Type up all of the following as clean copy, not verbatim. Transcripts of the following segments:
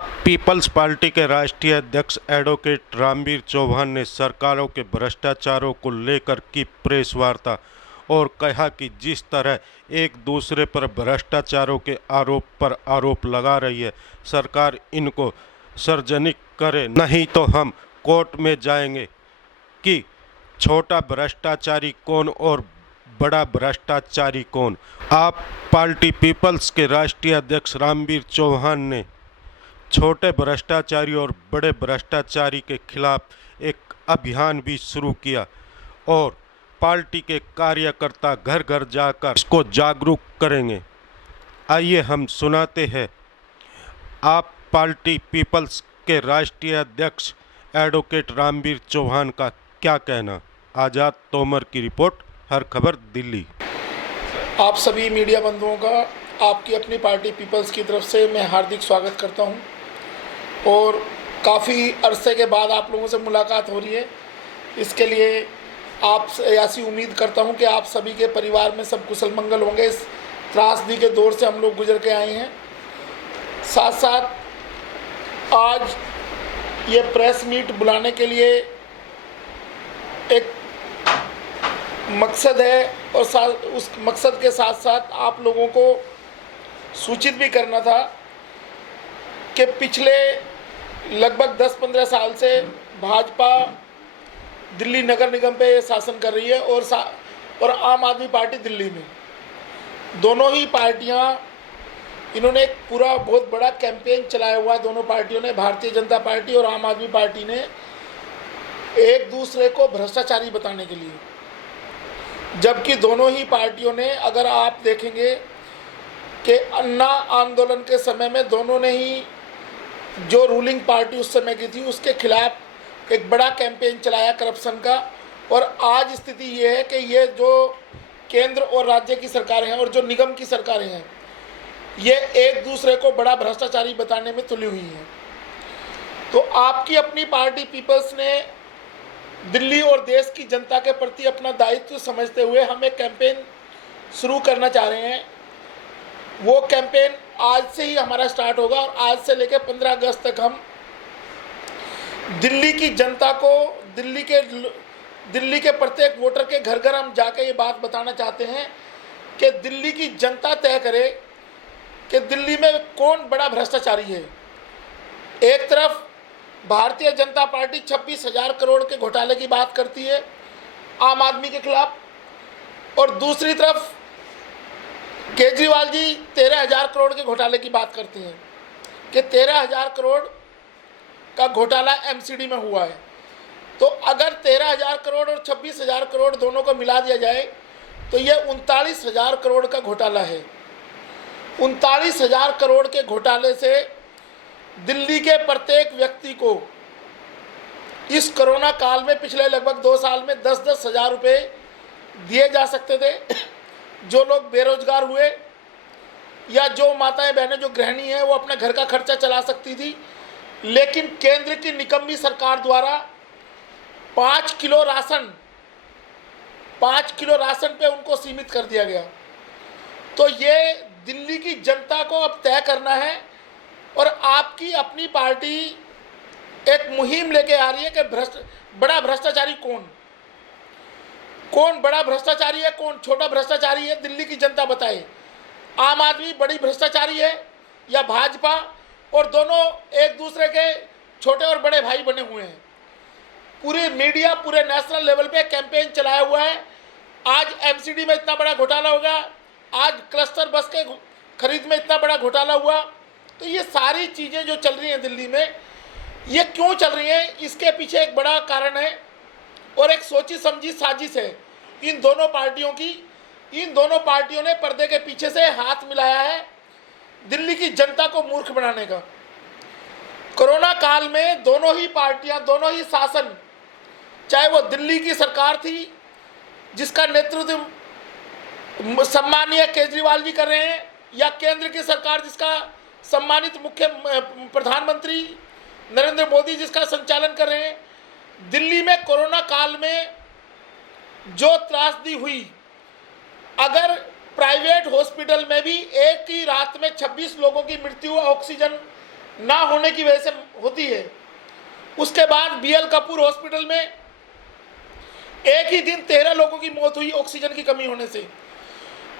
आप peoples party के राष्ट्रीय अध्यक्ष एडवोकेट रामवीर चौहान ने सरकारों के भ्रष्टाचारों को लेकर की प्रेस वार्ता और कहा कि जिस तरह एक दूसरे पर भ्रष्टाचारों के आरोप पर आरोप लगा रही है, सरकार इनको सार्वजनिक करे, नहीं तो हम कोर्ट में जाएंगे कि छोटा भ्रष्टाचारी कौन और बड़ा भ्रष्टाचारी कौन। आप पार्टी पीपल्स के राष्ट्रीय अध्यक्ष रामवीर चौहान ने छोटे भ्रष्टाचारी और बड़े भ्रष्टाचारी के खिलाफ एक अभियान भी शुरू किया और पार्टी के कार्यकर्ता घर घर जाकर इसको जागरूक करेंगे। आइए हम सुनाते हैं आप पार्टी पीपल्स के राष्ट्रीय अध्यक्ष एडवोकेट रामवीर चौहान का क्या कहना। आज़ाद तोमर की रिपोर्ट, हर खबर दिल्ली। आप सभी मीडिया बंधुओं का आपकी अपनी पार्टी पीपल्स की तरफ से मैं हार्दिक स्वागत करता हूं और काफ़ी अरसे के बाद आप लोगों से मुलाकात हो रही है। इसके लिए आप ऐसी उम्मीद करता हूं कि आप सभी के परिवार में सब कुशल मंगल होंगे। इस त्रासदी के दौर से हम लोग गुजर के आए हैं। साथ साथ आज ये प्रेस मीट बुलाने के लिए एक मकसद है और उस मकसद के साथ साथ आप लोगों को सूचित भी करना था कि पिछले लगभग 10-15 साल से भाजपा दिल्ली नगर निगम पे शासन कर रही है और आम आदमी पार्टी दिल्ली में, दोनों ही पार्टियां इन्होंने एक पूरा बहुत बड़ा कैंपेन चलाया हुआ है। दोनों पार्टियों ने, भारतीय जनता पार्टी और आम आदमी पार्टी ने, एक दूसरे को भ्रष्टाचारी बताने के लिए, जबकि दोनों ही पार्टियों ने, अगर आप देखेंगे कि अन्ना आंदोलन के समय में दोनों ने ही, जो रूलिंग पार्टी उस समय की थी, उसके खिलाफ एक बड़ा कैंपेन चलाया करप्शन का। और आज स्थिति ये है कि ये जो केंद्र और राज्य की सरकारें हैं और जो निगम की सरकारें हैं, ये एक दूसरे को बड़ा भ्रष्टाचारी बताने में तुली हुई हैं। तो आपकी अपनी पार्टी पीपल्स ने दिल्ली और देश की जनता के प्रति अपना दायित्व समझते हुए हम एक कैंपेन शुरू करना चाह रहे हैं। वो कैंपेन आज से ही हमारा स्टार्ट होगा और आज से लेकर 15 अगस्त तक हम दिल्ली की जनता को, दिल्ली के प्रत्येक वोटर के घर घर हम जाके ये बात बताना चाहते हैं कि दिल्ली की जनता तय करे कि दिल्ली में कौन बड़ा भ्रष्टाचारी है। एक तरफ भारतीय जनता पार्टी 26,000 करोड़ के घोटाले की बात करती है आम आदमी के खिलाफ, और दूसरी तरफ केजरीवाल जी 13,000 करोड़ के घोटाले की बात करते हैं कि 13,000 करोड़ का घोटाला एमसीडी में हुआ है। तो अगर 13,000 करोड़ और 26,000 करोड़ दोनों को मिला दिया जाए तो यह 39,000 करोड़ का घोटाला है। 39,000 करोड़ के घोटाले से दिल्ली के प्रत्येक व्यक्ति को इस कोरोना काल में, पिछले लगभग 2 साल में 10-10 हज़ार रुपये दिए जा सकते थे। जो लोग बेरोजगार हुए या जो माताएं बहनें जो गृहिणी हैं, वो अपने घर का खर्चा चला सकती थी। लेकिन केंद्र की निकम्मी सरकार द्वारा 5 किलो राशन पे उनको सीमित कर दिया गया। तो ये दिल्ली की जनता को अब तय करना है और आपकी अपनी पार्टी एक मुहिम लेके आ रही है कि बड़ा भ्रष्टाचारी कौन बड़ा भ्रष्टाचारी है, कौन छोटा भ्रष्टाचारी है। दिल्ली की जनता बताए, आम आदमी बड़ी भ्रष्टाचारी है या भाजपा, और दोनों एक दूसरे के छोटे और बड़े भाई बने हुए हैं। पूरी मीडिया पूरे नेशनल लेवल पे कैंपेन चलाया हुआ है। आज एमसीडी में इतना बड़ा घोटाला होगा, आज क्लस्टर बस के खरीद में इतना बड़ा घोटाला हुआ। तो ये सारी चीज़ें जो चल रही हैं दिल्ली में, ये क्यों चल रही हैं, इसके पीछे एक बड़ा कारण है और एक सोची समझी साजिश है इन दोनों पार्टियों की। इन दोनों पार्टियों ने पर्दे के पीछे से हाथ मिलाया है दिल्ली की जनता को मूर्ख बनाने का। कोरोना काल में दोनों ही पार्टियां, दोनों ही शासन, चाहे वो दिल्ली की सरकार थी जिसका नेतृत्व सम्मानीय केजरीवाल जी कर रहे हैं, या केंद्र की सरकार जिसका सम्मानित मुख्य प्रधानमंत्री नरेंद्र मोदी जिसका संचालन कर रहे हैं, दिल्ली में कोरोना काल में जो त्रासदी हुई, अगर प्राइवेट हॉस्पिटल में भी एक ही रात में 26 लोगों की मृत्यु ऑक्सीजन ना होने की वजह से होती है। उसके बाद बीएल कपूर हॉस्पिटल में एक ही दिन 13 लोगों की मौत हुई ऑक्सीजन की कमी होने से।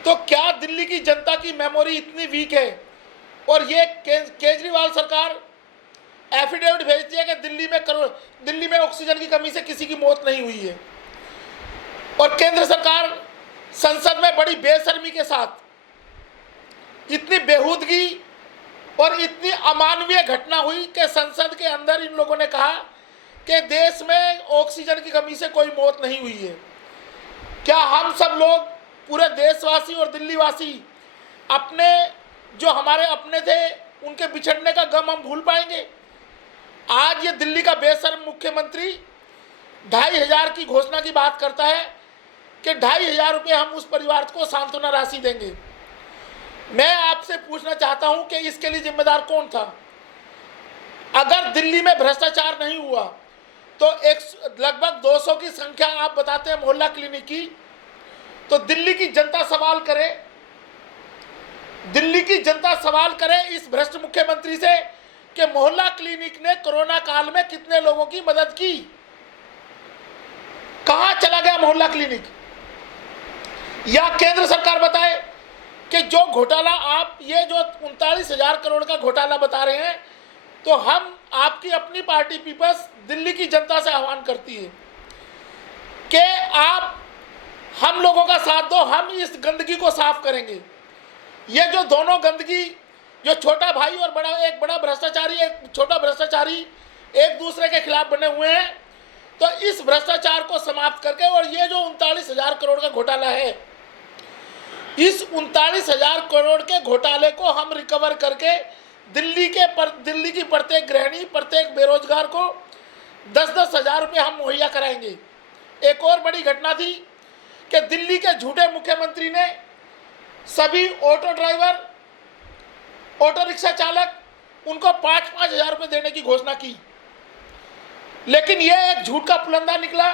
तो क्या दिल्ली की जनता की मेमोरी इतनी वीक है और ये केजरीवाल सरकार एफिडेविट भेजती है कि दिल्ली में ऑक्सीजन की कमी से किसी की मौत नहीं हुई है, और केंद्र सरकार संसद में बड़ी बेशर्मी के साथ इतनी बेहूदगी और इतनी अमानवीय घटना हुई कि संसद के अंदर इन लोगों ने कहा कि देश में ऑक्सीजन की कमी से कोई मौत नहीं हुई है। क्या हम सब लोग, पूरे देशवासी और दिल्लीवासी, अपने जो हमारे अपने थे उनके बिछड़ने का गम हम भूल पाएंगे? आज ये दिल्ली का बेशर्म मुख्यमंत्री 2,500 की घोषणा की बात करता है कि 2,500 रुपये हम उस परिवार को सांत्वना राशि देंगे। मैं आपसे पूछना चाहता हूं कि इसके लिए जिम्मेदार कौन था? अगर दिल्ली में भ्रष्टाचार नहीं हुआ तो लगभग 200 की संख्या आप बताते हैं मोहल्ला क्लिनिक की, तो दिल्ली की जनता सवाल करे इस भ्रष्ट मुख्यमंत्री से कि मोहल्ला क्लिनिक ने कोरोना काल में कितने लोगों की मदद की? कहां चला गया मोहल्ला क्लिनिक? या केंद्र सरकार बताए कि जो घोटाला आप ये जो 39,000 करोड़ का घोटाला बता रहे हैं, तो हम आपकी अपनी पार्टी पीपल्स दिल्ली की जनता से आह्वान करती है कि आप हम लोगों का साथ दो, हम इस गंदगी को साफ करेंगे। ये जो दोनों गंदगी, जो छोटा भाई और एक बड़ा भ्रष्टाचारी, एक छोटा भ्रष्टाचारी एक दूसरे के खिलाफ बने हुए हैं, तो इस भ्रष्टाचार को समाप्त करके, और ये जो 39,000 करोड़ का घोटाला है, इस 39,000 करोड़ के घोटाले को हम रिकवर करके दिल्ली की प्रत्येक गृहिणी, प्रत्येक बेरोजगार को 10-10 हज़ार रुपये हम मुहैया कराएंगे। एक और बड़ी घटना थी कि दिल्ली के झूठे मुख्यमंत्री ने सभी ऑटो ड्राइवर, ऑटो रिक्शा चालक, उनको 5-5 हज़ार रुपये देने की घोषणा की, लेकिन यह एक झूठ का पुलंदा निकला।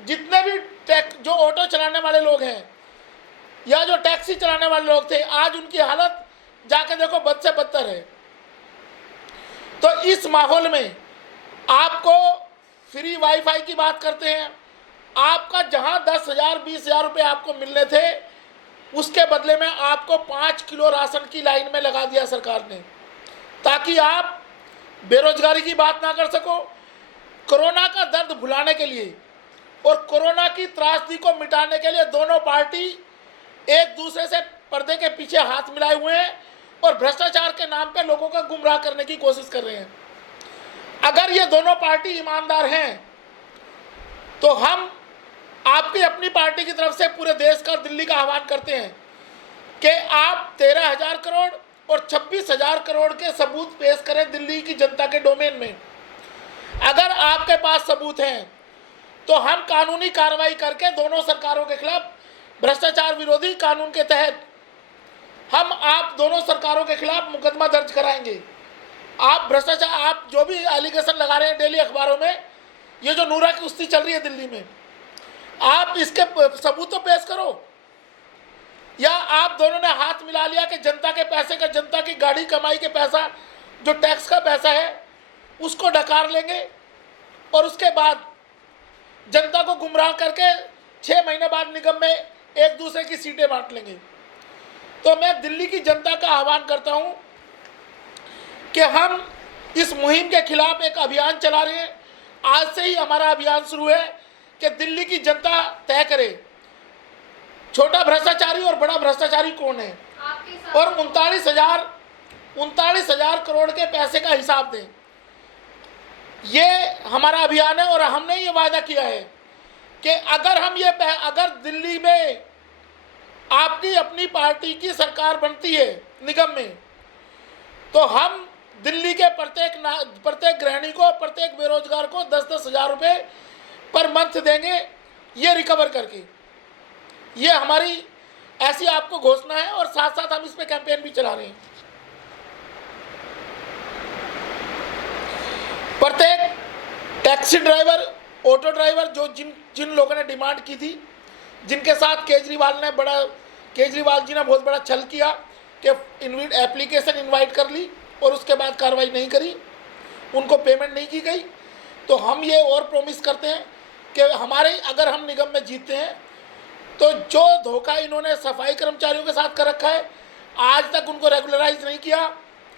जितने भी जो ऑटो चलाने वाले लोग हैं या जो टैक्सी चलाने वाले लोग थे, आज उनकी हालत जाके देखो बद से बदतर है। तो इस माहौल में आपको फ्री वाईफाई की बात करते हैं, आपका जहां 10,000 20,000 रुपये आपको मिलने थे, उसके बदले में आपको 5 किलो राशन की लाइन में लगा दिया सरकार ने, ताकि आप बेरोजगारी की बात ना कर सको। कोरोना का दर्द भुलाने के लिए और कोरोना की त्रासदी को मिटाने के लिए दोनों पार्टी एक दूसरे से पर्दे के पीछे हाथ मिलाए हुए हैं और भ्रष्टाचार के नाम पे लोगों का गुमराह करने की कोशिश कर रहे हैं। अगर ये दोनों पार्टी ईमानदार हैं तो हम आपकी अपनी पार्टी की तरफ से पूरे देश का, दिल्ली का आह्वान करते हैं कि आप 13,000 करोड़ और 26,000 करोड़ के सबूत पेश करें दिल्ली की जनता के डोमेन में। अगर आपके पास सबूत हैं तो हम कानूनी कार्रवाई करके दोनों सरकारों के खिलाफ भ्रष्टाचार विरोधी कानून के तहत हम आप दोनों सरकारों के खिलाफ मुकदमा दर्ज कराएंगे। आप भ्रष्टाचार, आप जो भी एलिगेशन लगा रहे हैं डेली अखबारों में, ये जो नूरा की कुश्ती चल रही है दिल्ली में, आप इसके सबूत तो पेश करो। या आप दोनों ने हाथ मिला लिया कि जनता के पैसे का, जनता की गाड़ी कमाई के पैसा, जो टैक्स का पैसा है, उसको डकार लेंगे और उसके बाद जनता को गुमराह करके 6 महीने बाद निगम में एक दूसरे की सीटें बांट लेंगे। तो मैं दिल्ली की जनता का आह्वान करता हूं कि हम इस मुहिम के खिलाफ एक अभियान चला रहे हैं। आज से ही हमारा अभियान शुरू है कि दिल्ली की जनता तय करे छोटा भ्रष्टाचारी और बड़ा भ्रष्टाचारी कौन है, और 39,000 करोड़ के पैसे का हिसाब दें। ये हमारा अभियान है और हमने ये वायदा किया है कि अगर दिल्ली में आपकी अपनी पार्टी की सरकार बनती है निगम में, तो हम दिल्ली के प्रत्येक गृहिणी को, प्रत्येक बेरोजगार को 10-10 हज़ार रुपये पर मंथ देंगे, ये रिकवर करके। ये हमारी ऐसी आपको घोषणा है और साथ साथ हम इस पे कैंपेन भी चला रहे हैं। प्रत्येक टैक्सी ड्राइवर, ऑटो ड्राइवर, जो जिन लोगों ने डिमांड की थी, जिनके साथ केजरीवाल जी ने बहुत बड़ा छल किया कि एप्लीकेशन इनवाइट कर ली और उसके बाद कार्रवाई नहीं करी, उनको पेमेंट नहीं की गई, तो हम ये और प्रॉमिस करते हैं कि हमारे अगर हम निगम में जीतते हैं तो जो धोखा इन्होंने सफाई कर्मचारियों के साथ कर रखा है, आज तक उनको रेगुलराइज नहीं किया,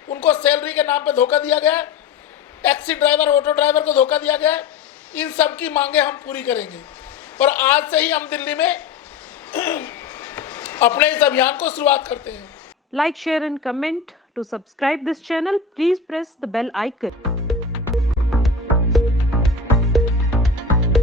उनको सैलरी के नाम पे धोखा दिया गया है, टैक्सी ड्राइवर ऑटो ड्राइवर को धोखा दिया गया है, इन सब की मांगे हम पूरी करेंगे। और आज से ही हम दिल्ली में अपने इस अभियान को शुरुआत करते हैं। Like, share and comment. To subscribe this channel, please press the bell icon.